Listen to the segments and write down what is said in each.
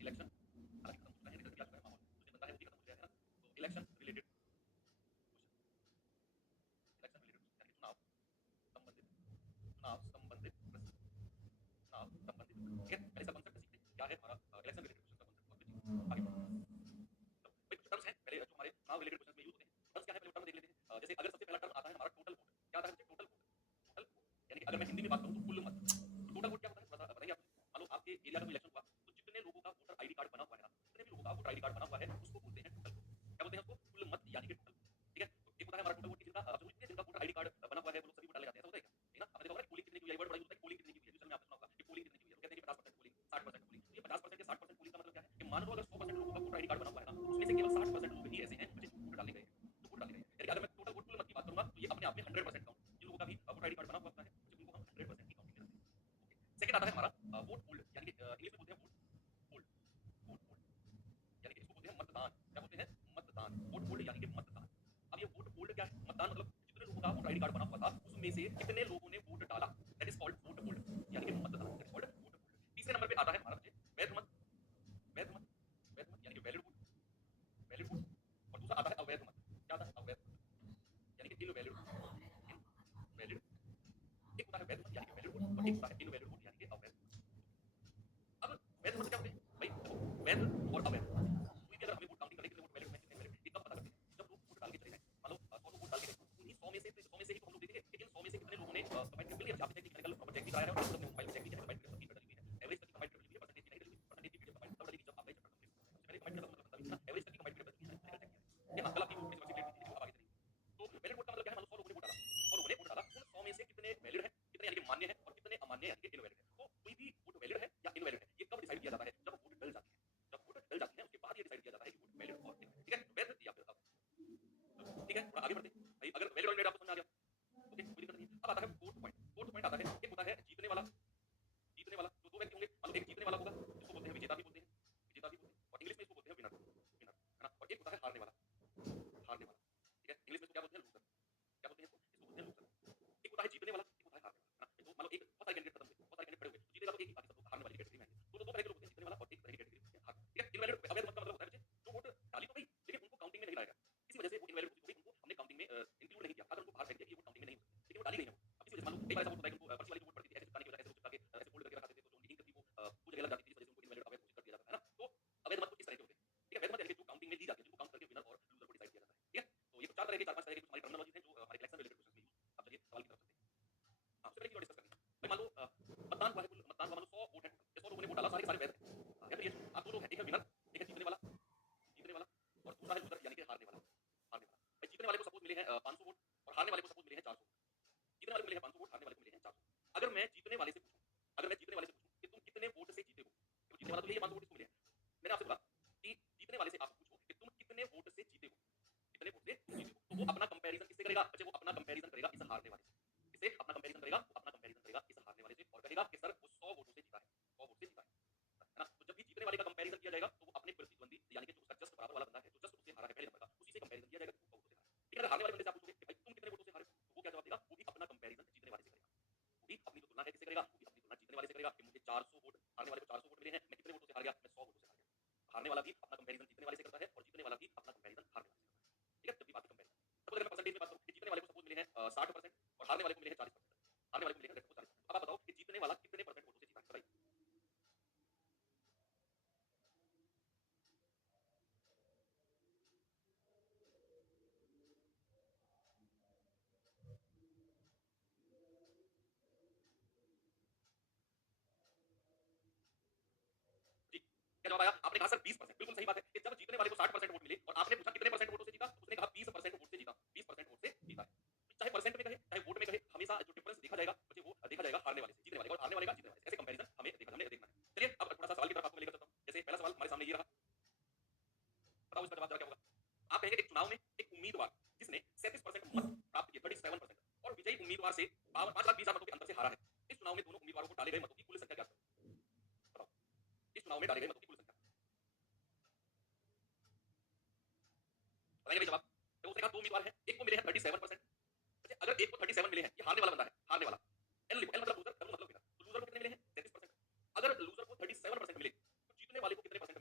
Election हालांकि खत्म हो चुका है, रिजल्ट भी आ चुका है, माहौल मुझे पता है वो भी खत्म हो जाएगा ना। तो election related question, election related question यानी चुनाव संबंधित प्रश्न, चुनाव संबंधित प्रश्न, ठीक है। पहले इसका कॉन्सेप्ट सीखते हैं क्या है हमारा इलेक्शन रिलेटेड क्वेश्चन का कॉन्सेप्ट, और फिर आगे बढ़ते हैं। चलो भाई कुछ टर्म्स हैं पहले जो हमारे चुनाव रिलेटेड क्वेश्चन में यूज होते हैं। टर्म्स क्या है पहले टर्म देख लेते हैं। जैसे अगर सबसे पहला टर्म आता है हमारा टोटल वोट, क्या आता है टोटल वोट, टोटल वोट यानी कि अगर मैं हिंदी में बात करूं तो कुल मत। तो टोटल वोट क्या होता है थोड़ा सा बताइए आप मुझे। मान लो आपके एरिया का कोई इलेक्शन हुआ तो जितने लोगों का वोटर आईडी कार्ड बना हुआ है ना, जितने भी लोगों का वोटर आईडी कार्ड बना हुआ है उसको बोलते हैं टोटल वोट। क्या बोलते हैं उसको? कुल मत यानी कि टोटल वोट, ठीक है। तो एक होता है हमारा टोटल वोट जिनका जरूरी नहीं है जिनका वोटर आईडी कार्ड बना हुआ है वो लोग सभी वोट डाले जाते हैं, ऐसा होता है क्या? नहीं ना। आपने देखा होगा पोलिंग कितने की हुई है, वर्ड बड़ा यूज होता है पोलिंग कितने की हुई है, न्यूज़ में आपने सुना होगा कि पोलिंग कितने की हुई है, तो कहते हैं कि 50% पोलिंग 60% पोलिंग। तो ये 50% या 60% पोलिंग का मतलब क्या है कि मान लो अगर 100% लोगों का वोटर आईडी कार्ड बना हुआ है ना तो उसमें से केवल 60% लोग ही ऐसे हैं जो वोट डाले गए हैं, जो वोट डाले गए हैं। यानी अगर मैं टोटल वोट कुल मत की बात करूंगा तो ये अपने आप में 100% काउंट, जिन लोगों का भी वोटर आईडी कार्ड बना हुआ है मुझे उनको हम 100% की काउंटिंग में रखते हैं। ओके, सेकंड आता है हमारा वोट पोल्ड यानी कि इंग्लिश में बोलते हैं वोट पोल्ड, वोट पोल्ड यानी कि इसको बोलते हैं मतदान। क्या बोलते हैं? मतदान। वोट पोल्ड यानी कि मतदान। अब ये वोट पोल्ड क्या है? मतदान मतलब जितने लोगों का वोटर आईडी कार्ड बना हुआ था उसमें से कितने लोगों ने वोट डाला, that is called vote polled यानी कि मतदान, that is called vote polled. तीसरे नंबर पे आता है हमारा मुझे वैध मत, वैध मत, वैध मत यानी कि वैलिड वोट, वैलिड वोट। और दूसरा आता है अवैध मत। क्या आता है? अवैध मत यानी कि इनवैलिड वोट, इनवैलिड। एक होता है वैध मत यानी कि वैलिड वोट और एक होता है इनवैलिड वोट यानी कि अवैध मत। अब वैध मत क्या होते हैं भाई? देखो वैध और अवैध कोई भी अगर हमें वोट काउंटिंग करने कितने वोट वैलिड हैं कितने इनवैलिड हैं ये कब पता करते हैं? जब लोग वोट डाल के चले जाएं। मान लो 100 लोग वोट डाल के गए तो उन्हीं 100 में से ही तो हम लोग देखेंगे कि इन 100 में से कितने लोगों ने कंबाइंड करके लिया। आपने चेक मैकेनिकल प्रॉपर चेक भी कराया है और सब ने मोबाइल में चेक भी किया है, कंबाइंड करके सबकी डली हुई है, एवरेज तक की कंबाइंड करके डली हुई है, परसेंटेज की नहीं डली हुई, परसेंटेज की पीडीएफ कंबाइंड तब डलेगी जब आपका चैप्टर कंप्लीट होगा। सबसे पहले कंबाइंड करने का मतलब बनता है एवरेज तक की कंबाइंड पीडीएफ डली है, मैंने चेक किया है। ये हाँ कल आपकी वो थोड़ी सी वर्कशीट लेट हुई थी लेकिन अब आगे चली हुई। तो वैलिड वोट का मतलब क्या है? मान लो 100 लोगों ने वोट डाला, 100 लोगों ने वोट डाला, उन 100 में से कितने वैलिड है, कितने यानी कि मान्य है और कितने अमान्य यानी कि इनवैलिड है। तो कोई भी वोट वैलिड है या इनवैलिड है ये कब डिसाइड किया जाता है? जब वोट डल जाती है। जब वोट डल जाती है उसके बाद ये डिसाइड किया जाता है कि वोट वैलिड और इनवैलिड, ठीक है। वैध या फिर अवैध। चलो ठीक है थोड़ा आगे बढ़ते हैं भाई। अगर वैलिड और इनवैलिड आपको समझ आ गया ओके कोई दिक्कत नहीं है। अब आता है फोर्थ पॉइंट। फोर्थ पॉइंट आता है एक होता है जीतने वाला, जीतने वाला जो दो व्यक्ति होंगे मान लो एक जीतने वाला होगा जिसको बोलते हैं विजेता भी बोलते हैं, विजेता भी बोलते हैं और इंग्लिश में इसको बोलते हैं विनर, विनर है ना। और एक होता है हारने वाला, हारने वाला, ठीक है। इंग्लिश में इसको क्या बोलते हैं? लूजर। क्या बोलते हैं इसको? इसको बोलते हैं लूजर। एक होता है जीतने वाला, एक होता है हारने वाला, है ना। तो मान लो एक बहुत सारे कैंडिडेट खत्म हुए, बहुत सारे कैंडिडेट खड़े हुए तो जीतेगा तो एक ही, बाकी सब लोग हारने वाली कैटेगरी में आएंगे। तो दो तरह के लोग होते हैं जीतने वाला और एक तरह की कैटेगरी होती है हारने वाला, ठीक है। इनवैलिड अवैध मत का मतलब होता है जो वोट डाली तो गई लेकिन उनको काउंटिंग में नहीं लाएगा, इसी वजह से वो इनवैलिड घोषित हो गई, उनको हमने काउंटिंग में इंक्लूड नहीं किया। अगर उनको बाहर फेंक दिया कि ये वोट काउंटिंग में नहीं हो सकते लेकिन वो डाली गई है वो। अब इसी वजह से मान लो कई बार ऐसा वोट होता है कि उनको पर्ची वाली जो वोट पड़ती थी ऐसे चिपकाने की वजह ऐसे चिपका के ऐसे फोल्ड करके रखा देते थे तो जो उनकी इंक थी वो जगह लग जाती थी, इस वजह से उनको इनवैलिड अवैध घोषित कर दिया जाता है ना। तो अवैध मत कुछ इस तरह के होते हैं, ठीक है। वैध मत यानी कि जो काउंटिंग में ली जाती है, जिनको काउंट करके विनर और लूजर को डिसाइड किया जाता है, ठीक है। तो ये कुछ चार तरह के, चार पांच तरह के कुछ हमारी टर्मिनोलॉजीज हैं जो हमारे इलेक्शन रिलेटेड क्वेश्चन में यूज। अब चलिए सवाल की तरफ चलते हैं। हाँ उससे पहले की और डिस्कस करनी है भाई। मान लो मतदान हुआ है, कुल मतदान हुआ, मान लो 100 वोट है, 100 लोगों ने वोट डाला, सारे के सारे वैध हैं। या फिर ये आप दो लोग हैं, एक है विनर, एक है जीतने वाला, जीतने वाला और दूसरा है लूजर यानी कि हारने वाला, हारने वाला। भाई जीतने वाले को सपोज मिले हैं 500 वोट और हारने वाले को सपोज मिले हैं 400 वोट। जीतने वाले को मिले हैं 500 वोट, हारने वाले को मिले हैं 400। अगर मैं जीतने वाले से पूछूं, अगर मैं जीतने वाले से पूछूं कि तुम कितने वोट से जीते हो, तो जीतने वाला तो यही 500 वोट इसको मिले हैं। मैंने आपसे बोला कि जीतने वाले से आप पूछो कि तुम कितने वोट से जीते हो, कितने वोट से तुम जीते हो, तो वो अपना कंपैरिजन किससे करेगा? बच्चे वो अपना कंपैरिजन करेगा इस हारने वाले से, इसे अपना कंपैरिजन करेगा, वो अपना कंपैरिजन करेगा इस हारने वाले से और कहेगा कि सर वो 100 वोटों से जीता है, 100 वोट से जीता है ना। तो जब भी जीतने वाले का कंपैरिजन किया जाएगा तो वो अपने प्रतिद्वंदी यानी कि जो उसका जस्ट बराबर वाला बंदा है, जो जस्ट उससे हारा है पहले नंबर का, उसी से कंपैरिजन किया जाएगा कि वो 100 वोटों से हारा है। लेकिन अगर हारने वाले बंदे से आप पूछोगे कि भाई तुम कितने वोटों से हारे हो, तो वो क्या जवाब देगा? वो भी अपना कंपैरिजन जीतने वाले से करेगा, वो भी अपनी जो तुलना है किससे करेगा? वो भी अपनी तुलना जीतने वाले से करेगा कि मुझे 400 वोट, हारने वाले को 400 वोट मिले हैं, मैं कितने वोटों से हार गया? मैं 100 वोटों से हार गया। हारने वाला भी अपना कंपैरिजन जीतने वाले से करता है और जीतने वाला भी अपना कंपैरिजन हारने वाले से करता है, ठीक है। जब भी बात कंपैरिजन, सपोज अगर मैं परसेंटेज में बात करूं कि जीतने वाले को सपोज मिले हैं 60% और हारने वाले को मिले हैं 40%, हारने वाले को मिले हैं 40%। अब आप बताओ कि जीतने वाला कितने परसेंट वोटों से जीता है? बताइए। जी क्या जवाब आया? आपने कहा सर 20%। बिल्कुल सही बात है कि जब जीतने वाले को 60% वोट मिले और आपने पूछा कितने परसेंट वोटों से जीता, तो उसने कहा 20% वोट से जीता, 20% वोट से जीता है। तो चाहे परसेंट में कहे चाहे वोट में कहे, हमेशा जो डिफरेंस देखा जाएगा बच्चे वो देखा जाएगा हारने वाले से जीतने वाले का और हारने वाले का जीतने वाले से, ऐसे कंपैरिजन हमें देखना, हमने देखना है। चलिए अब थोड़ा सा सवाल की तरफ आपको मैं लेकर चलता हूं। जैसे पहला सवाल हमारे सामने ये रहा, बताओ इसका जवाब जरा क्या होगा। आप कहेंगे एक चुनाव में एक उम्मीदवार जिसने 37% मत प्राप्त किए 37% और विजयी उम्मीदवार से 5,20,000 मतों के अंतर से हारा है, इस चुनाव में दोनों उम्मीदवारों को डाले गए मतों की कुल संख्या क्या है? बताओ इस चुनाव में डाले गए मतों की कुल संख्या बताइए भाई जवाब। तो उसने कहा दो उम्मीदवार हैं, एक को मिले हैं 37%। अच्छा अगर एक को 37 मिले हैं, ये हारने वाला बंदा है, हारने वाला। एल लिखो, एल मतलब लूजर, डब्ल्यू मतलब विनर। तो लूजर को कितने मिले हैं? 33%। अगर लूजर को 37% मिले तो जीतने वाले को कितने परसेंट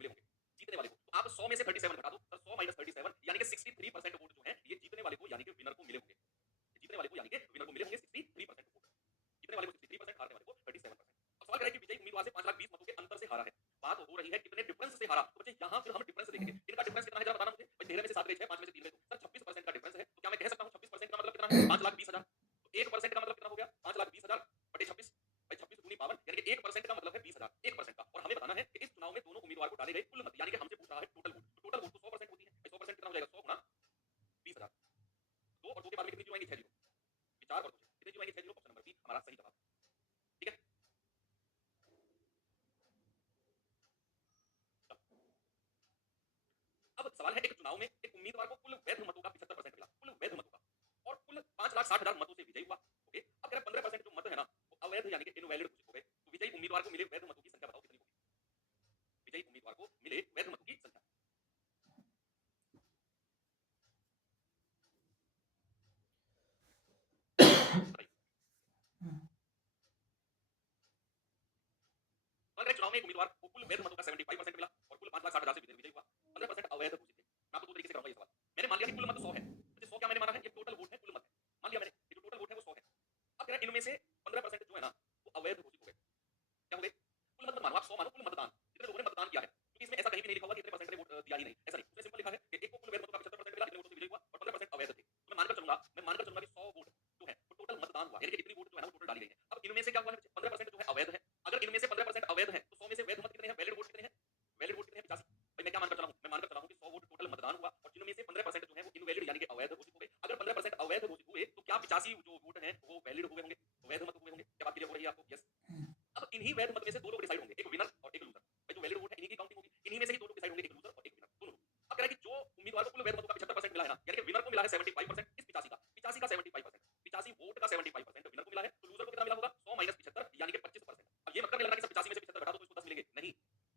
तो 1% का मतलब कितना हो गया 5,20,000 बटे 26 भाई 26 दूनी 52 यानी कि 1% का मतलब है 20,000 1% का। और हमें बताना है कि इस चुनाव में दोनों उम्मीदवार को डाले गए कुल मत यानी कि हमसे पूछ रहा है टोटल वोट। तो टोटल वोट तो 100% होती है भाई 100% कितना हो जाएगा 100 गुना 20,000। 2 और 2 के बाद में कितनी जीरो आएंगी 6 जीरो। ये 4 और 2 कितनी जीरो आएंगी 6 जीरो। ऑप्शन नंबर बी हमारा सही जवाब। ठीक है अब सवाल है एक चुनाव में एक उम्मीदवार को कुल वैध मतों का 75% मिला कुल वैध मतों का और कुल 5,60,000 मतों से विजयी हुआ। ओके अब कह रहा है 15% जो मत है ना वो अवैध यानी कि इनवैलिड घोषित हो गए। तो विजयी उम्मीदवार को मिले वैध मतों की संख्या बताओ कितनी होगी। विजयी उम्मीदवार को मिले वैध मतों की संख्या बताइए। अगर एक चुनाव में एक उम्मीदवार को कुल वैध मतों का 75% मिला और कुल 5,60,000 से विजयी हुआ 15% अवैध घोषित थे। मैं आपको दो तरीके से कराऊंगा ये सवाल। मैंने मान लिया कि कुल मत 100 है तो 100 क्या मैंने माना है ये टोटल वोट है कुल मत है मान लिया मैंने ये जो टोटल वोट है वो 100 है। अब कह रहा है इनमें से 15% जो है ना वो अवैध घोषित हो गए। क्या हो गए कुल मत मानो आप 100 मानो कुल मतदान कितने लोगों ने मतदान किया है क्योंकि इसमें ऐसा कहीं भी नहीं लिखा हुआ कि इतने परसेंट ने वोट दिया ही नहीं ऐसा नहीं उसमें सिंपल लिखा है कि एक को कुल वैध मतों का 75% मिला इतने वोटों से विजयी हुआ और 15% अवैध थे। तो मैं मानकर चलूंगा कि 100 वोट जो है वो टोटल मतदान हुआ यानी कि इतनी वोट जो है ना वो टोटल डाली गई है। अब इनमें से क्या हुआ है 15% जो है अवैध है। अगर इनमें से 15% अवैध है तो 100 में से वैध मत कितने हैं वैलिड वोट कितने हैं वैलिड वोट कितने हैं 85। भाई मैं क्या मानकर चला हूं मैं मानकर चला हूं कि 100 वोट टोटल मतदान हुआ और जिनमें से 15% जो है वो इनवैलिड यानी कि अवैध घोषित हो गए। अगर 15% अवैध घोषित हुए तो क्या 85 जो वोट हैं वो वैलिड हुए होंगे वैध मत हुए होंगे। क्या बात क्लियर हो रही है आपको यस। अब इन्हीं वैध मत में से दो लोग डिसाइड होंगे एक विनर और एक लूजर। भाई जो वैलिड वोट है इन्हीं की काउंटिंग होगी इन्हीं में से ही दो लोग डिसाइड होंगे एक लूजर और एक विनर दोनों लोग। अब कह रहा है कि जो उम्मीदवार को कुल वैध मतों का 75% मिला है ना यानी कि विनर को मिला है 75% इस 85 का 75% 85 वोट का 75% विनर को मिला है तो लूजर को कितना मिला होगा 100 माइनस 75 यानी कि 25%। अब ये मतलब नहीं लग रहा कि सब 85 में से 75 घटा दो तो इसको 10 मिलेंगे नहीं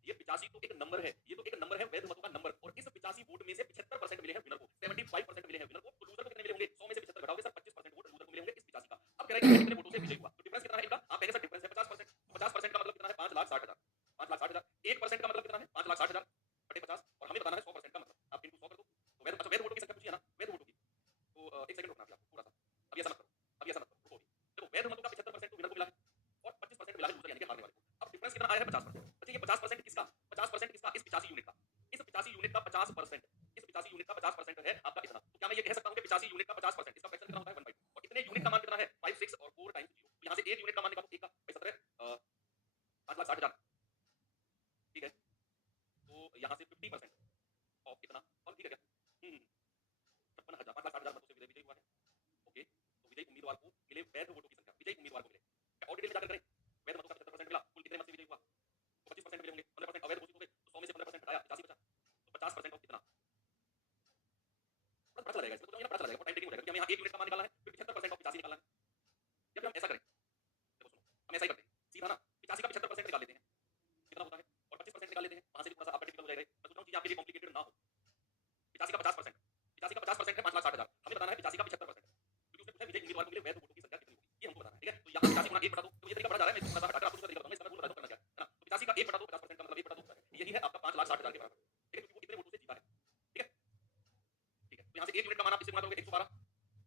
ये 85 तो एक नंबर है ये तो एक नंबर है वैध मतों का नंबर और इस 85 वोट में से 75% मिले हैं विनर को 75% मिले हैं विनर को तो लूजर को कितने मिले होंगे 100 में से 75 घटाओगे सर 25% वोट लूजर को मिले होंगे इस 85 का। अब कह रहा है कि कितने वोटों से विजय हुआ तो डिफरेंस कितना है इनका आप कहेंगे सर डिफरेंस है 50%। तो 50% का मतलब कितना है 5,60,000 5,60,000 1% का मतलब कितना है 5,60,000 बटे 50 और हमें बताना है 100% का मतलब आप इनटू 100 कर दो तो वैध अच्छा वैध वोटों की संख्या पूछिए ना वैध वोटों की तो एक सेकंड रुकना आपको थोड़ा सा अभी ऐसा मत करो अभी ऐसा मत करो रुको अभी देखो वैध मतों का 75% तो विनर को मिला है और 25% मिला है लूजर यानी कि हारने वाले को। अब डिफरेंस कितना आया है 50%। अच्छा ये 50% किसका 50% किसका इस 85 यूनिट का इस 85 यूनिट का 50% इस 85 यूनिट का 50% है आपका इतना। तो क्या मैं ये कह सकता हूं कि 85 यूनिट का 50% इसका फ्रैक्शन कितना होता है 1/2 और इतने यूनिट का मान कितना है 5 6 और 4 टाइम्स 0 तो यहां से 1 यूनिट का मान निकालो 1 का भाई 17 5,60,000 ठीक है। तो यहां से 50% ऑफ कितना और ठीक है क्या 56,000 5,60,000 मतों से विजय विजय हुआ है। ओके तो विजयी उम्मीदवार को मिले वैध वोटों की संख्या विजयी उम्मीदवार को मिले क्या और डिटेल में जाकर करें वैध मतों का 75% मिला कुल कितने मत से विजयी हुआ तो 25% मिले होंगे 15% अवैध घोषित हो गए तो 100 में से 15% घटाया 85 बचा तो 50% ऑफ कितना पता चला जाएगा इसमें तो पता चला जाएगा टाइम टेकिंग हो जाएगा क्योंकि हमें यहाँ एक यूनिट का मान निकालना है फिर 75% ऑफ 85 निकालना है या फिर हम ऐसा करें देखो सुनो हम ऐसा ही करते हैं सीधा ना 85 का 75% निकाल लेते हैं कितना होता है और 25% निकाल लेते हैं वहां से भी थोड़ा सा आपका टिपिकल हो जाएगा। मैं सोच रहा हूँ चीज आपके लिए कॉम्प्लिकेटेड ना हो 85 का 50% 85 का 50% है 5,60,000 हमें बताना है 85 का 75% क्योंकि उसने पूछा विजय उम्मीदवार को मिले वैध वोटों की संख्या कितनी होगी ये हमको बताना है ठीक है। तो यहाँ 85 गुना 1 बटा 2 तो ये तरीका बड़ा जा रहा है मैं इसको थोड़ा सा हटाकर आपको दूसरा तरीका बताऊंगा इसका मैं भूल रहा था करना क्या है ना। तो 85 का 1 बटा 2 50% का मतलब 1 बटा 2 होता है यही है आपका 5,60,000 के बराबर ठीक है क्योंकि वो इतने वोटों से जीता है ठीक है ठीक है। तो यहाँ से 1 यूनिट का मान आप इससे गुणा करोगे 112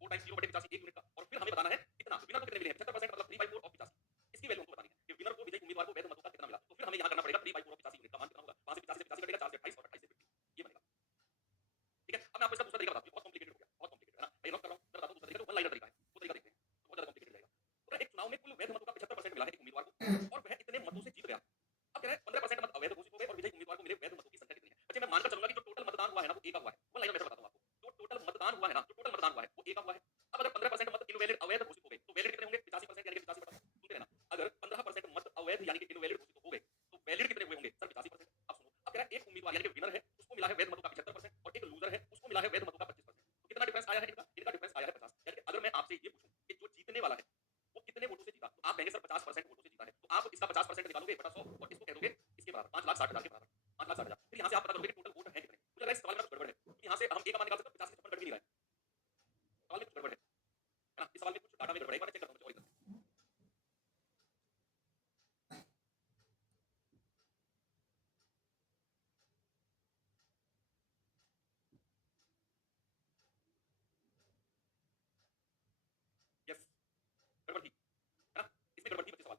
4 टाइम्स 0 बटे 85 1 यूनिट का और फिर हमें बताना है कितना विनर को कितने मिले हैं 75% मतलब 3/4 ऑफ 85 इसकी वैल्यू हमको बतानी है कि विनर को विजयी उम्मीदवार को वैध मतों का कितना मिला। तो फिर हमें यहाँ करना पड़ेगा 3/4 ऑफ 85 यूनिट का मान कितना होगा वहां से 85 से 85 कटेगा 4 से 28 और 28 से 50 ये बनेगा ठीक है। अब मैं आपको इसका दूसरा तरीका बताता हूँ बहुत कॉम्प्लिकेटेड हो गया बहुत कॉम्प्लिकेटेड है ना मैं रफ कर रहा हूँ मैं बताता हूँ दूसरा तरीका जो वन लाइनर तरीका है वो तरीका देखते हैं तो बहुत ज्यादा कॉम्प्लिकेटेड रहेगा। तो एक चुनाव में कुल वैध मतों का 75% मिला है एक उम्मीदवार को और वह इतने मतों से जीत गया। अब कह रहे हैं 15% मत अवैध घोषित हो गए और विजयी उम्मीदवार को मिले वैध मतों की संख्या कितनी है। बच्चे मैं मानकर चलूंगा कि जो टोटल मतदान हुआ है ना वो एक हुआ है वन लाइनर मेथड बताता हूँ आपको जो टोटल मतदान हुआ है ना जो टोटल मतदान हुआ है वो एक हुआ है। अब अगर 15% मत इनवैलिड अवैध घोषित हो गए तो वैलिड कितने होंगे 85% यानी कि 85 बटा सुनते हैं ना अगर 15% मत अवैध यानी कि इनवैलिड घोषित हो गए तो वैलिड कितने हुए होंगे सर 85%। अब सुनो अब कह रहा है एक उम्मीदवार यानी कि विनर है उसको मिला है वैध मतों का 75% और एक लूजर है उसको मिला है वैध मतों का 25%। तो कितना डिफरेंस आया है इनका डिफरेंस आया है 50। यानी कि अगर मैं आपसे ये पूछूं कि जो जीतने वाला है वो कितने वोटों से जीता तो आप कहेंगे सर 50% वोटों से जीता है तो आप इसका 50% निकालोगे बटा 100 और इसको कह दोगे इसके बराबर 5,60,000 के बराबर 5,60,000 फिर यहाँ से आप पता करोगे कि टोटल वोट है कितने। मुझे लग रहा है इस सवाल में कुछ गड़बड़ है क्योंकि यहाँ से हम एक का मान निकाल सकते हैं 50 से 56 कट भी नहीं रहा है सवाल में कुछ गड़बड़ है ना इस सवाल में कुछ डाटा में गड़बड़ है एक बार चेक करता हूँ और यस गड़बड़ थी है ना इसमें गड़बड़ थी बच्चे सवाल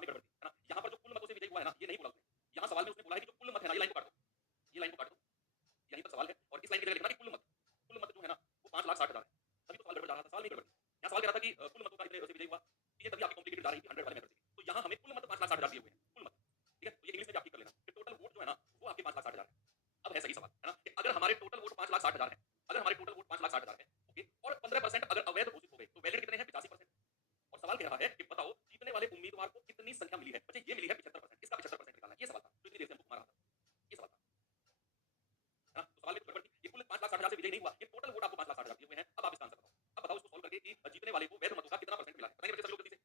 में गड़बड़ थी है ना यहाँ पर जो कुल मतों से विजयी हुआ है ना ये नहीं बोला उसने यहाँ सवाल में कुल मतों का इतने से विजय हुआ, ये तभी आपकी कॉम्प्लिकेटेड जा रही थी 100 वाले मेथड से। तो यहाँ हमें कुल मत 5,60,000 दिए हुए हैं, कुल मत, ठीक है? तो ये इंग्लिश में भी आप ठीक कर लेना कि टोटल वोट जो है ना वो आपके 5,60,000 है। अब है सही सवाल, है ना? कि अगर हमारे टोटल वोट 5,60,000 है, अगर हमारे टोटल वोट 5,60,000 है, ओके? और 15% अगर अवैध घोषित हो गए, तो वैलिड कितने हैं? 85%। और सवाल कह रहा है कि बताओ जीतने वाले उम्मीदवार को कितनी संख्या मिली है? बच्चे ये मिली है 75%, इसका 75% निकालना है, ये सवाल था। जो इतनी देर से हमको घुमा रहा था, ये सवाल था। है ना? तो सवाल में कुछ गड़बड़ थी। ये कुल 5,60,000 से विजय नहीं हुआ, ये टोटल वोट आपको 5,60,000 दिए हुए हैं। अब आप इसका आंसर बताओ। अब बताओ इसको सॉल्व करके कि जीतने वाले को वैध मतों का कितना परसेंट मिला है? बताएंगे बच्चे सभी लोग जल्दी से।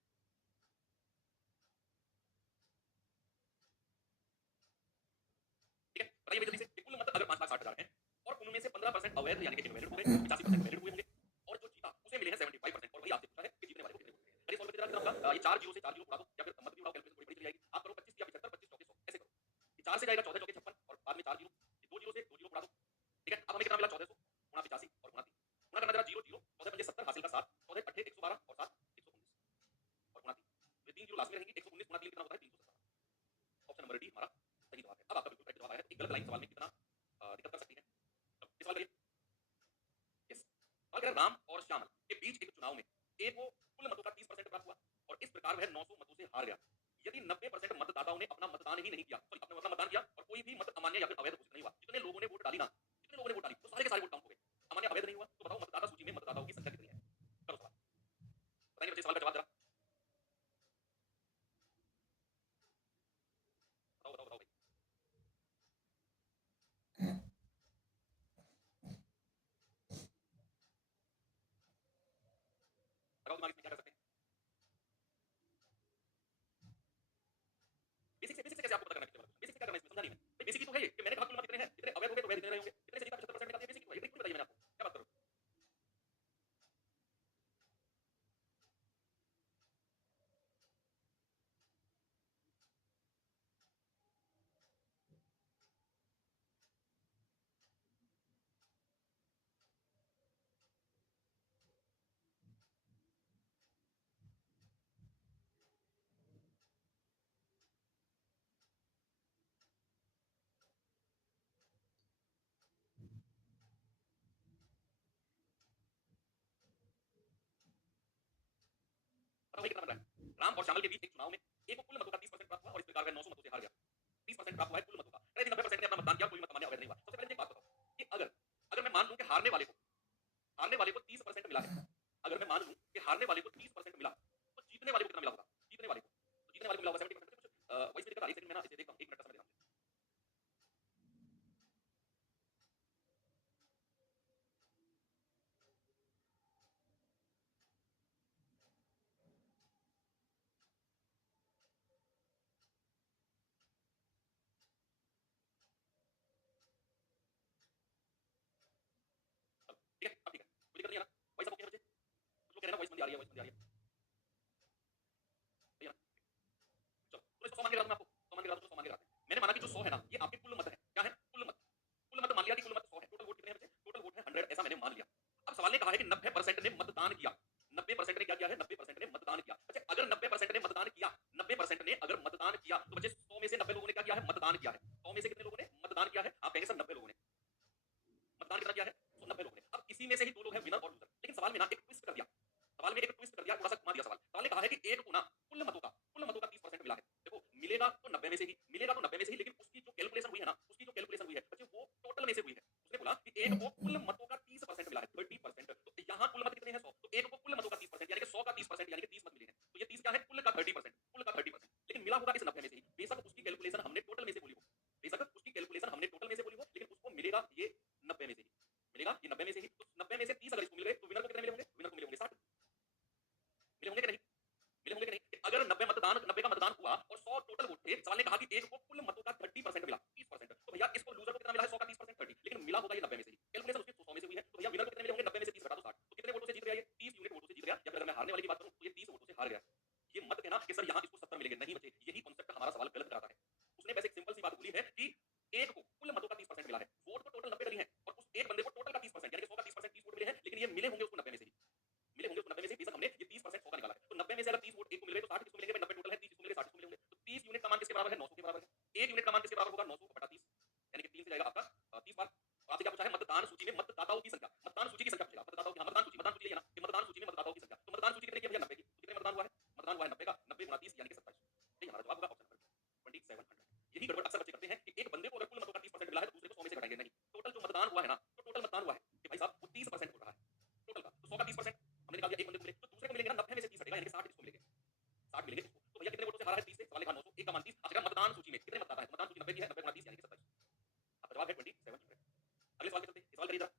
ठीक है? बताइए भाई जल्दी से कि कुल मत अगर 5,60,000 हैं और उनमें से 15% अवैध यानी कि इनवैलिड हो गए, 85% वैलिड हुए होंगे और जो जीता उसे मिले हैं 75% और वही आपसे पूछा है कि जीतने वाले को कितने वोट मिले हैं। चलिए सॉल्व करके जरा कितना होगा? ये 4 जीरो से 4 जीरो उड़ा दो या फिर मत भी उड़ाओ, कैलकुलेशन थोड़ी बड़ी चली जाएगी। आप करो 25 या 75, 25 चौके 100 ऐसे करो। ये 4 से जाएगा 14 चौके 56 और बाद में 4 जीरो, ये 2 जीरो से 2 जीरो उड़ा दो। ठीक है? अब हमें कितना मिला? 1400 गुणा 85 और गुणा 3। गुणा करना जरा 0 0 14 पंजे 70 हासिल का 7 14 अट्ठे 112 और 7 119 और गुणा 3। ये 3 जीरो लास्ट में रहेंगे। 119 गुणा 3 कितना होता है? 317। ऑप्शन नंबर डी हमारा सही जवाब है। अब आपका बिल्कुल करेक्ट जवाब आया है। एक गलत लाइन सवाल में कितना दिक्कत कर सकती है। चलो ये सवाल करिए। यस, सवाल कह रहा है राम और श्यामल के बीच एक चुनाव में ए को कुल मतों का 30% प्राप्त हुआ और इस प्रकार वह 900 मतों से हार गया। यदि 90% मतदाताओं ने अपना मतदान ही नहीं किया, सॉरी अपना मतदान किया और कोई भी मत अमान्य या फिर अवैध घोषित नहीं हुआ, जितने लोगों ने वोट डाली ना, जितने लोगों ने वोट डाली वो सारे के सारे वोट काउंट हो गए, अमान्य अवैध नहीं हुआ, तो बताओ मतदाता सूची में मतदाताओं की संख्या कितनी है? करो सवाल, बताइए बच्चे सवाल का जवाब जरा। बताओ बताओ बताओ भाई, बताओ दिमाग इसमें क्या कर सकते हैं? बेसिक से कैसे आपको पता करना है कितने वाला? बेसिक से क्या करना है इसमें? समझा नहीं मैं भाई। बेसिक ही तो है ये कि मैंने कहा कुल मत कितने हैं, इतने अवैध हो गए तो वैध कितने रहे होंगे, इतने से जीता 75% निकाल दिया। बेसिक ही तो है ये, बताइए मैंने आपको क्या बात करो। बताओ भाई कितना बन रहा है? राम और श्यामल के बीच एक चुनाव में ए को कुल मतों का 30% प्राप्त हुआ और इस प्रकार वह 900 मतों से हार गया। 30% प्राप्त हुआ है कुल मतों का। अरे 90% ने अपना मतदान किया, कोई मत अमान्य अवैध नहीं हुआ। सबसे पहले एक बात बताओ कि अगर अगर मैं मान लूं कि हारने वाले को 30% मिला है, अगर मैं मान लूं कि हारने वाले को 30% मिला, तो जीतने वाले को कितना मिला होगा? जीतने वाले को, तो जीतने वाले को मिला होगा 70%। कुछ वॉइस में दिक्कत आ रही है, सेकंड में ना इसे देखता हूं, 1 मिनट का समय देना मुझे। चलो ठीक है, अब ठीक है, कोई दिक्कत नहीं है ना? वॉइस ओके है बच्चे? कुछ लोग कह रहे हैं ना वॉइस मंदी आ रही है, वॉइस मंदी आ रही है, सही है ना? चलो तो इसको 100 मान के रखा मैं आपको, 100 मान के रखा, तो 100 मान के रखते हैं। मैंने माना कि जो 100 है ना, ये आपके कुल मत है। क्या है? कुल मत। कुल मत मान लिया कि कुल मत 100 है। टोटल वोट कितने हैं बच्चे? टोटल वोट है 100, ऐसा मैंने मान लिया। अब सवाल ने कहा है कि 90% ने मतदान किया। 90% ने क्या किया है? 90% ने मतदान किया। बच्चे अगर 90% ने मतदान किया, 90% ने अगर मतदान किया, तो बच्चे 100 में से 90 लोगों ने क्या किया है? मतदान किया है। 100 में से कितने लोगों ने मतदान किया है? आप कहेंगे सर 90 लोगों ने। मतदान कितना किया है? 190 लोगों ने। अब इसी में से ही 2 लोग हैं विनर और लूजर। लेकिन सवाल में ना एक ट्विस्ट कर दिया। सवाल में एक ट्विस्ट कर दिया, थोड़ा सा घुमा दिया सवाल। सवाल ने कहा है कि एक को ना कुल मतों का 30% मिला है। देखो मिलेगा तो 90 में से ही, मिलेगा तो 90 में से ही, लेकिन उसकी जो कैलकुलेशन हुई है ना, उसकी जो कैलकुलेशन हुई है बच्चे वो टोटल में से हुई है। उसने बोला कि एक को कुल मतों का 30% मिला है, 30%। तो यहाँ कुल मत कितने हैं? 100। तो एक को कुल मतों का 30% यानी कि 100 का 30% यानी कि 30 मत मिले हैं। तो ये 30 क्या है? कुल का 30%, कुल का 30%। लेकिन मिला होगा इस 90 में से ही। बेशक उसकी कैलकुलेशन हमने टोटल में से बोली हो, बेशक उसकी कैलकुलेशन हमने टोटल में से बोली हो, लेकिन उसको मिलेगा ये 90 में से ही। मिलेगा ये 90 में से ही। तो 90 में से 30 अगर इसको मिल गए तो विनर को कितने मिले होंगे? विनर को मिले होंगे 60। मिले होंगे कि नहीं? मिले होंगे कि नहीं? कि अगर 90 का मतदान हुआ और 100 टोटल वोट थे, सवाल ने कहा कि एक को कुल मतों का 30% मिला, 30%। तो भैया इसको लूजर को कितना मिला है? 100 का 30%, 30। लेकिन मिला होगा ये 90 में से ही। कैलकुलेशन उसकी 100 में से हुई है। तो भैया विनर को कितने मिले होंगे? 90 में से 30 घटा दो 60। तो कितने वोटों से जीत गया ये? 30 यूनिट वोटों से जीत गया। या फिर अगर मैं हारने वाले की बात करूं तो ये 30 वोटों से हार गया। ये मत कहना कि सर यहाँ इसको 70 मिलेंगे, नहीं बचे। यही कांसेप्ट हमारा सवाल गलत कराता है। उसने वैसे एक सिंपल सी बात बोली है कि एक को कुल मतों का 30% मिला है, वोट तो टोटल 90 डली है और उस एक बंदे को टोटल का 30% यानी कि 100 का 30%, 30 वोट मिले हैं, लेकिन ये मिले होंगे उसको 90 में से ही। मिले होंगे उसको 90 में से। बेशक हमने ये 30% 100 का निकाला है। तो 90 में से अगर 30 वोट एक को मिल गए तो 60 किसको मिलेंगे? 90 टोटल है, 30 इसको मिलेंगे, 60 इसको मिले होंगे। तो 30 यूनिट का मान किसके बराबर है? 900 के बराबर है। 1 यूनिट का मान किसके बराबर होगा? 900 बटा 30 यानी कि 3 से जाएगा आपका 30 बार। और आपसे क्या पूछा है? मतदान सूची में मतदाताओं की संख्या। मतदान सूची की संख्या पूछेगा। मतदाताओं की, हाँ, मतदान सूची ले ना कि मतदान सूची में मतदाताओं की संख्या। तो मतदान सूची कितने की यही गड़बड़ अक्सर बच्चे करते हैं कि एक बंदे को अगर कुल मतों का 30% मिला है तो दूसरे को 100 में से घटाएंगे। नहीं, टोटल जो मतदान हुआ है ना, तो टोटल मतदान हुआ है कि भाई साहब वो 30% हो रहा है टोटल का। तो 100 का 30% हमने निकाल दिया, एक बंदे को मिले, तो दूसरे को मिलेंगे ना 90 में से 30 हटेगा, यानी कि 60 इसको मिलेंगे, 60 मिलेंगे इसको। तो भैया कितने वोटों से हारा है? 30 से। सवाल लिखा 900, 1 का मान 30। अब जगह मतदान सूची में कितने मतदाता है? मतदान सूची 90 की है, 90 गुणा 30 यानी कि 27। आपका जवाब है 2700। अगले सवाल पे चलते हैं। सवाल करिए जरा।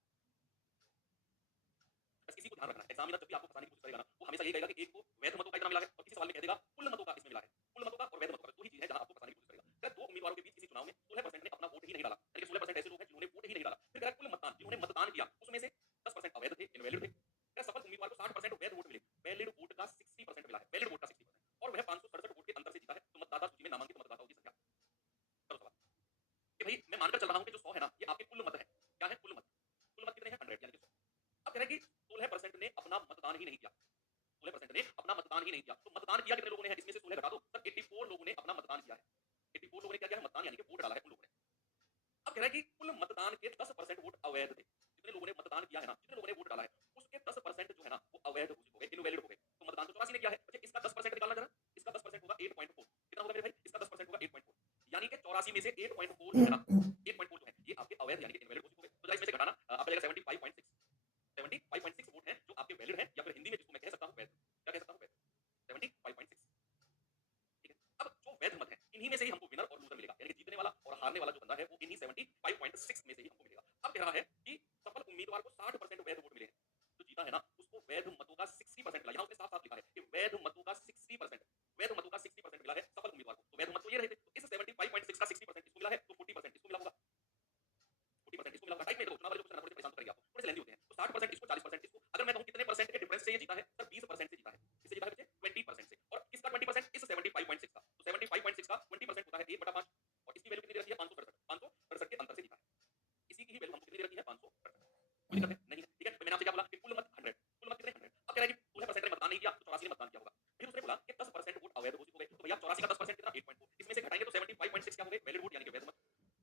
बस इसी को ध्यान रखना है, एग्जामिनर जब भी आपको फंसाने की कोशिश करेगा ना, वो हमेशा ये कहेगा कि एक को वैध मतों का इतना मिला है, और किसी सवाल में कह देगा कुल मतों का इसमें मिला है। कुल मतों का और वैध मतों का, दो ही चीज है जहां आपको फंसाने की कोशिश करेगा। अगर दो उम्मीदवारों के बीच किसी चुनाव में 16% ने अपना वोट ही नहीं डाला, यानी कि 16% ऐसे लोग हैं जिन्होंने वोट ही नहीं डाला, फिर कह कुल मतदान जिन्होंने मतदान किया उसमें से 10% अवैध थे, इनवैलिड थे। क्या सफल उम्मीदवार को 60% वैध वोट मिले, वैलिड वोट का 60% मिला है, वैलिड वोट का 60%, और वह 567 वोट के अंतर से जीता है, तो मतदाता सूची में नामांकित मतदाताओं की संख्या। करो सवाल कि भाई मैं मानकर चल रहा हूं कि जो 100 है ना, ये आपके कुल मत है। क्या है कुल मत? कुल मत कितने हैं? 100 यानी कि 100। अब कह रहे हैं कि 16% ने अपना मतदान ही नहीं किया, 16% ने अपना मतदान ही नहीं किया, तो मतदान किया कितने लोगों ने है? इसमें से 16 घटा दो, तब 84 लोगों ने अपना मतदान किया है। 84 लोगों ने क्या किया है? मतदान, यानी कि वोट डाला है उन लोगों ने। अब कह रहा है कि कुल मतदान के 10% वोट अवैध थे। जितने लोगों ने मतदान किया है ना, जितने लोगों ने वोट डाला है, उसके 10% जो है ना, वो अवैध घोषित हो गए, इनवैलिड हो गए। तो मतदान तो 84 ने किया है, बच्चे इसका 10% निकालना जरा। इसका 10% होगा 8.4। कितना होगा मेरे भाई? इसका 10% होगा 8.4, यानी कि 84 में से 8.4 जो है ना, 8.4 जो है ये आपके अवैध यानी कि इनवैलिड घोषित हो गए। तो जरा इसमें से घटाना, आपका जाएगा 75.6। 75.6 वोट हैं जो आपके वैलिड हैं, या फिर हिंदी में जिसको मैं कह सकता हूं वैध। क्या कह सकता हूं? वैध। 75.6। ठीक है। अब जो वैध मत है, इन्हीं में से ही हमको विनर और लूजर मिलेगा, यानी कि जीतने वाला और हारने वाला जो बंदा है वो इन्हीं 75.6 में से ही हमको मिलेगा। अब कह रहा है कि सफल उम्मीदवार को 60% वैध वोट मिले हैं, जो जीता है ना उसको वैध मतों का 60% मिला। यहां उसने साफ साफ लिखा है कि वैध मतों का 60%, वैध मतों का 60% मिला है सफल उम्मीदवार को। तो वैध मत तो ये रहे थे, तो इस 75.6 का 60% इसको मिला है, तो 40% इसको मिला होगा, 40% इसको मिला होगा। टाइप में देखो, चुनाव वाले क्वेश्चन थोड़े परेशान करेंगे आपको, थोड़े से लेंदी होते हैं। तो 60% इसको, 40% इसको। अगर मैं कहूं कितने परसेंट के डिफरेंस से ये जीता है, सर 20% से जीता है। किससे जीता है बच्चे? 20% से। और किसका 20%? इस 75.6 का। तो 75.6 का 20% होता है 1/5, और इसकी वैल्यू कितनी दे रखी है? 567। 567 के अंतर से जीता है। इसी की ही वैल्यू हमको कितनी दे रखी है? 567। कोई दिक्कत है? नहीं है। ठीक है, तो मैंने आपसे क्या बोला कि कुल मत 100, कुल मत कितने? 100। अब कह रहा है कि 16% ने मतदान नहीं किया, तो 84 ने मतदान किया होगा। फिर उसने बोला कि 10% वोट अवैध घोषित हो गए। तो भैया 84 का 10% कितना? 8.4। इसमें से घटाएंगे तो 75.6 क्या हो गए? वैलिड वोट, यानी कि वैध मत।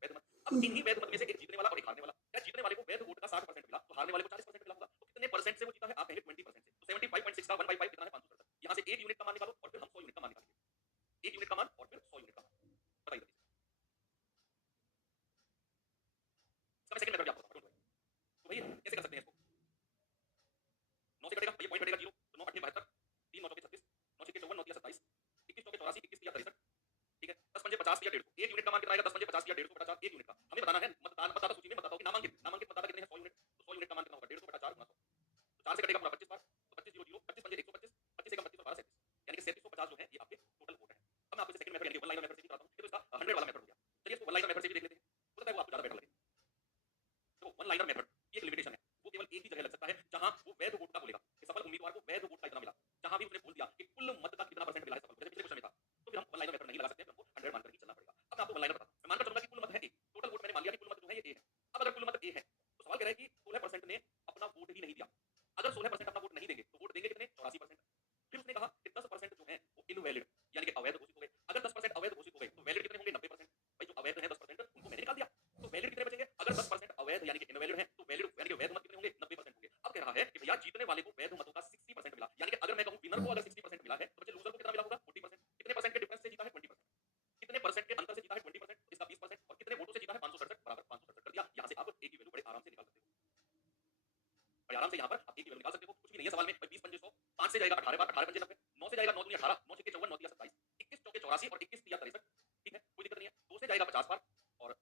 वैध मत। अब इन्हीं वैध मत में से एक जीतने वाला और एक हारने वाला। क्या जीतने वाले को वैध वोट का 60% मिला, तो हारने वाले को 40% मिला होगा। तो कितने परसेंट से वो जीता है? आप कहेंगे 20% से। तो 75.6 का 1/5 कितना है? 567। यहां से 1 यूनिट का मान निकालो और फिर हम 100 यूनिट का मान निकालेंगे। 1 यूनिट का मान और फिर 100 यूनिट का मान। बताइए जल्दी से। इसका मैं सेकंड मेथड भी आपको बताऊंगा, डोंट वरी। तो भैया कैसे कर सकते हैं इसको? 9 से कटेगा, ये पॉइंट कटेगा 0, तो 9 8 72, 3 9 36, 9 6 54, 9 3 27, 21 9 84, 21 3 63। ठीक है, 10 पंजे 50 या 150। 1 यूनिट का मान कितना आएगा? 10 पंजे 50 या 150 बटा 4, 1 यूनिट का। हमें बताना है मतदान मतदाता सूची में मतदाताओं की नामांकित, नामांकित मतदाता कितने हैं? 100 यूनिट। तो 100 यूनिट का मान कितना होगा? 150 बटा 4 गुना 100। तो 4 से कटेगा पूरा 25 बार, तो 25 0 0, 25 पंजे 125, 25 एकम 25 और 12 37, यानी कि 3750 जो है ये आपके टोटल वोट है। अब मैं आपको सेकंड मेथड यानी कि वन लाइनर मेथड से भी बताता हूं। ये तो इसका 100 वाला मेथड हो गया। चलिए इसको वन लाइनर मेथड से भी देख लेते हैं, हो सकता है वो आपको ज्यादा बेटर लगे। तो वन लाइनर मेथड की एक लिमिटेशन है, वो केवल एक ही जगह लग सकता है जहां वो वैध वोट का बोलेगा कि सफल उम्मीदवार को वैध वोट का इतना मिला। जहां भी उसने बोल दिया कि कुल मत का कितना परसेंट मिला है सफल को, जैसे पिछले क्वेश्चन में था, तो फिर हम वन लाइनर मेथड नहीं लगा सकते, हमको 100 मानकर ही चलना पड़ेगा। अब मैं आपको वन लाइनर बताता हूं। मैं मानकर चलूंगा कि कुल मत है ए, टोटल वोट मैंने मान लिया कि कुल मत जो है ये ए है। अब अगर कुल मत ए है, तो सवाल कह रहा है कि 16% ने अपना वोट ही नहीं दिया। अगर 16% अपना वोट नहीं देंगे तो वोट देंगे कितने? 84%। फिर उसने कहा कि 10% जो है वो इनवैलिड, यानी कि अवैध घोषित हो गए। अगर 10% अवैध घोषित हो गए तो वैलिड कितने होंगे? 90%। भाई जो अवैध है 10% उनको मैंने निकाल दिया, तो वैलिड कितने बचेंगे? अगर 10% अवैध यानी कि इनवैलिड है, तो वैलिड यानी कि वैध मत कितने होंगे? 90% होंगे। अब कह रहा है कि भैया जीतने वाले को वैध मतों का 60% मिला, यानी कि अगर मैं कहूं विनर को अगर 60% मिला है, तो बच्चे लूजर को कितना मिला होगा? 40%। कितने परसेंट के डिफरेंस से जीता है? 20%। कितने परसेंट के अंतर से जीता है? 20%, तो इसका 20%, और कितने वोटों से जीता है? 567 बराबर 567 कर दिया। यहां से आप ए की वैल्यू बड़े आराम से निकाल सकते हो, बड़े आराम से यहां पर आप ए की वैल्यू निकाल सकते हो। कुछ भी नहीं है सवाल में। 20 पंजे 100, 5 से जाएगा 18 बार, 18 पंजे 90, 9 से जाएगा 9 दूनी 18, 9 छक्के 54, 9 तिया 27, 21 चौके 84 और 21 तिया 63। ठीक है, कोई दिक्कत नहीं है। 2 से जाएगा 50 बार और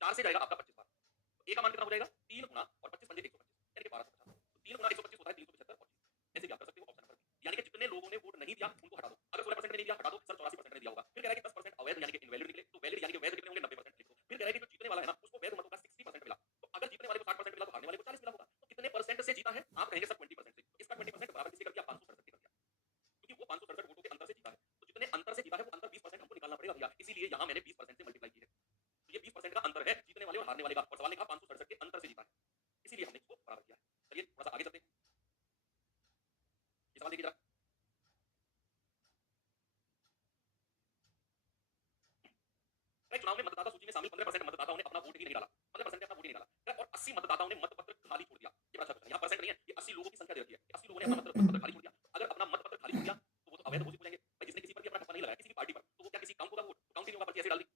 4 से जाएगा आपका 25 बार। तो ए का मान कितना हो जाएगा? 3 गुना और 25 पंजे 125, यानी कि 1250। तो 3 गुना 125 होता है 375 और 30। ऐसे भी आप कर सकते हो ऑप्शन नंबर बी। यानी कि जितने लोगों ने वोट नहीं दिया उनको हटा दो। अगर 16% ने नहीं दिया हटा दो, सर 84% ने दिया होगा। फिर कह रहा है कि 10% अवैध यानी कि इनवैलिड निकले, तो वैलिड यानी कि वैध कितने होंगे? 90% लिख दो। फिर कह रहा है कि जो जीतने वाला है ना उसको वैध मतों का 60% मिला। तो अगर जीतने वाले को 60% मिला तो हारने वाले को 40 मिला होगा। तो कितने परसेंट से जीता है? आप कहेंगे सर 20% से। तो इसका 20% बराबर किसी कर दिया? 567 कर दिया, क्योंकि वो 567 वोटों के अंतर से जीता है। तो जितने अंतर से जीता है वो अंतर 20% हमको निकालना पड़ेगा भैया, इसीलिए यहां मैंने 20% से मल्टीप्लाई की है। तो ये 20% का अंतर है जीतने वाले और हारने वाले का, और सवाल ने कहा 567 के अंतर से जीता है, इसीलिए हमने इसको बराबर किया है। चलिए थोड़ा सा आगे चलते हैं। ये सवाल देखिए जरा। चुनाव में मतदाता सूची में शामिल 15% मतदाताओं ने अपना वोट ही नहीं डाला, 15% ने अपना वोट ही नहीं डाला, और 80 मतदाताओं ने मतपत्र खाली छोड़ दिया। ये बड़ा अच्छा क्वेश्चन है, यहाँ परसेंट नहीं है, ये 80 लोगों की संख्या दे रखी है, 80 लोगों ने अपना मतपत्र खाली छोड़ दिया। अगर अपना मतपत्र खाली छोड़ दिया तो वो तो अवैध घोषित हो जाएंगे। भाई जिसने किसी पर भी अपना ठप्पा नहीं लगाया, किसी की पार्टी पर, तो वो क्या किसी काउंट होगा? वो काउंट ही नहीं होगा, पर्ची ऐसे डाल दी।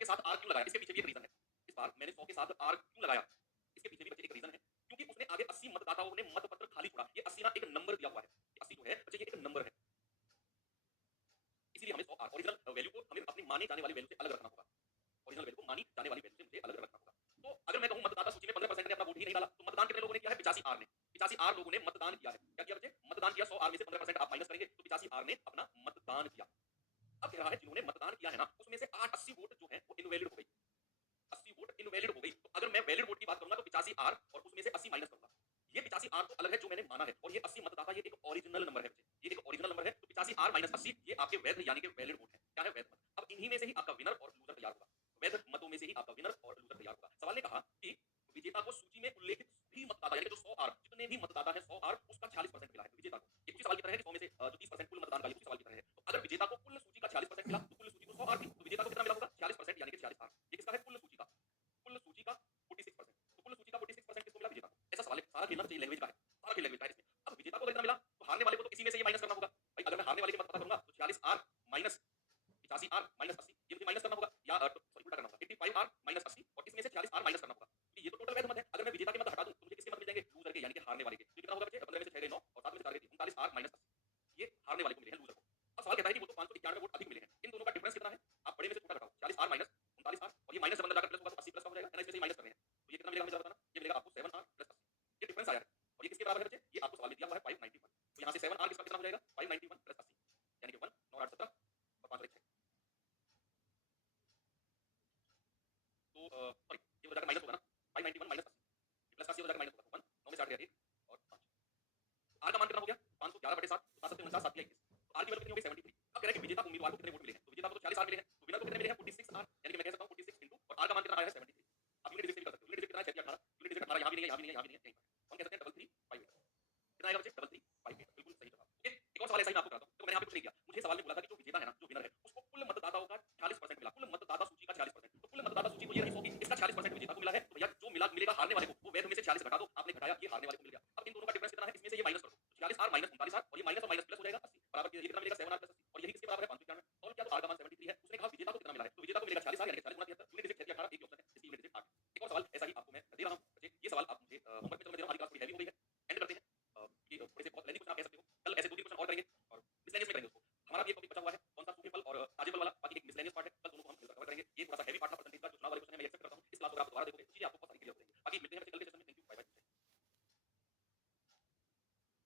के साथ आर क्यों लगाया, इसके पीछे भी एक रीजन है। इस बार मैंने 100 के साथ आर क्यों लगाया, इसके पीछे भी बच्चे एक रीजन है, क्योंकि उसने आगे 80 मतदाताओं ने मतपत्र खाली छोड़ा। ये 80 ना एक नंबर दिया हुआ है, ये 80 जो है बच्चे ये एक नंबर है, इसीलिए हमें 100 आर ओरिजिनल वैल्यू को हमें अपनी मानी जाने वाली वैल्यू से अलग रखना होगा। ओरिजिनल वैल्यू को मानी जाने वाली वैल्यू से मुझे अलग रखना होगा। तो अगर मैं कहूं मतदाता सूची में 15% ने अपना वोट ही नहीं डाला, तो मतदान कितने लोगों ने किया है? 85 आर ने। 85 आर लोगों ने मतदान किया है। क्या किया बच्चे? मतदान किया। 100 आर में से 15% आप माइनस करेंगे तो 85 आर ने अपना मतदान किया। अब कह रहा है जिन्होंने मतदान किया है ना, उसमें से 80 वोट जो है वो इनवैलिड हो गई। 80 वोट इनवैलिड हो गई। तो अगर मैं वैलिड वोट की बात करूंगा तो 85 आर और उसमें से 80 माइनस करूंगा। ये 85 आर तो अलग है जो मैंने माना है, और ये 80 मतदाता ये एक ओरिजिनल नंबर है बच्चे, ये एक ओरिजिनल नंबर है। तो 85 आर माइनस 80 ये आपके वैध यानी कि वैलिड वोट है। क्या है? वैध मत। अब इन्हीं में से ही आपका विनर और लूजर तैयार होगा। वैध मतों में से ही आपका विनर और लूजर तैयार होगा। सवाल ने कहा कि विजेता को सूची में उल्लेखित सभी मतदाता यानी कि जो 100 आर जितने भी मतदाता है 100 आर उसका 46% मिला है विजेता को। ये उसी सवाल की तरह है कि 100 में से जो 30% कुल मतदान का, ये उसी सवाल की तरह है। तो अगर विजेता को कुल सूची का 46% मिला तो कुल सूची को 100 आर थी, तो विजेता को कितना मिला होगा? 46% यानी कि 46 आर। ये किसका है? कुल सूची का। कुल सूची का 46%। तो कुल सूची का 46% किसको मिला? विजेता को। ऐसा सवाल है, सारा खेलना चाहिए लैंग्वेज का है, सारा खेल लैंग्वेज का है इसमें। अब विजेता को कितना मिला, तो हारने वाले को तो इसी में से ये माइनस करना होगा। भाई अगर मैं हारने वाले की मत पता करूंगा तो 46 आर माइनस 85 आर माइनस 80 ये मुझे माइनस करना होगा, या सॉरी उल्टा करना होगा, 85 आर माइनस 80 और इसमें से 46 आर माइनस करना होगा, क्योंकि ये तो टोटल वैध मत है। अगर मैं विजेता के मत हटा दूं तो मुझे किसके मत मिल जाएंगे? लूजर के यानी कि हारने वाले के। तो कितना होगा बच्चे? 15 में से 6 गए 9 और 7 में से 4 गए 3, 39 आर माइनस 80 ये हारने वाले को मिले हैं, लूजर को। अब सवाल कहता है कि वो तो 591 वोट अधिक मिले हैं, इन दोनों का डिफरेंस कितना है? आप बड़े में से छोटा घटाओ, 40 आर माइनस 39 आर, और ये माइनस जब अंदर जाकर प्लस होगा तो 80 प्लस का हो जाएगा, है ना? इसमें से माइनस कर रहे हैं तो ये कितना मिलेगा हमें जरा बताना। ये मिलेगा आपको 7 आर प्लस 80, ये डिफरेंस आया है। और ये किसके बराबर है बच्चे? ये आपको सवाल में दिया हुआ है 591। तो यहाँ से 7 आर किसका कितना हो जाएगा? 591 प्लस 80 यानी कि 1 9 8 17 और 5 और 1 6। तो सॉरी ये हो जाएगा माइनस होगा ना, 591 माइनस 80 प्लस 80 हो जाएगा माइनस होगा, तो 1 9 में से 8 गया 1 और 5। आर का मान कितना हो गया? 511/7 7 7 49 7 दिया 21। तो आर की वैल्यू कितनी हो गई? 73। अब कह रहा है कि विजेता उम्मीदवार को कितने वोट मिले हैं, तो विजेता को तो 40 आर मिले हैं, तो विनर को कितने मिले हैं? 46 आर, यानी कि मैं कह सकता हूं 46 इनटू और आर का मान कितना आया है? 73। आप यूनिट डिजिट से भी कर सकते हो, यूनिट डिजिट कितना है? 6 18, यूनिट डिजिट 18 यहां भी नहीं है, यहां भी नहीं है, यहां भी नहीं है, यहीं पर है। हम कह सकते हैं 3358 कितना आएगा बच्चे? 3358 बिल्कुल सही जवाब। ओके, एक और सवाल ऐसा ही मैं आपको कराता हूं। तो मैंने यहां पे कुछ नहीं किया, मुझे सवाल में बोला था कि जो विजेता है ना, जो विनर है, उसको कुल मतदाताओं का 40% मिला, कुल मतदाता सूची का 40%। तो कुल मतदाता सूची तो ये रही 100 की, इसका 40% विजेता को मिला है, तो भैया जो मिला मिलेगा हारने वाले को, वो वैध में से 40 घटा दो, आपने घटाया, ये हारने वाले को मिल गया। अब इन दोनों का डिफरेंस कितना है? इसमें से ये माइनस कर दो, 46 आर माइनस 39 आर, और ये माइनस और माइनस प्लस हो जाएगा 80 बराबर ये कितना मिलेगा? 7 आर प्लस 80, और यही किसके बराबर है? 591। सॉल्व किया तो आर का मान 73 है। उसने कहा विजेता को कितना मिला है, तो विजेता को मिलेगा 40 आर यानी कि 40 गुना 73, यूनिट डिजिट 6 18 एक ही ऑप्शन है, इसकी यूनिट डिजिट 8। एक और सवाल ऐसा ही आपको मैं दे रहा हूं बच्चे, ये सवाल आप मुझे होमवर्क में चलो मैं दे रहा हूं, हमारी क्लास थोड़ी हैवी हो गई है, एंड करते हैं। कि थोड़े से बहुत लेंथी क्वेश्चन आप कह सकते हो, कल ऐसे 2-3 क्वेश्चन और करेंगे और मिसलेनियस में करेंगे उसको। हमारा भी एक टॉपिक बचा हुआ है, कौन सा? सूखे फल और ताजे फल वाला, बाकी एक मिसलेनियस पार्ट है।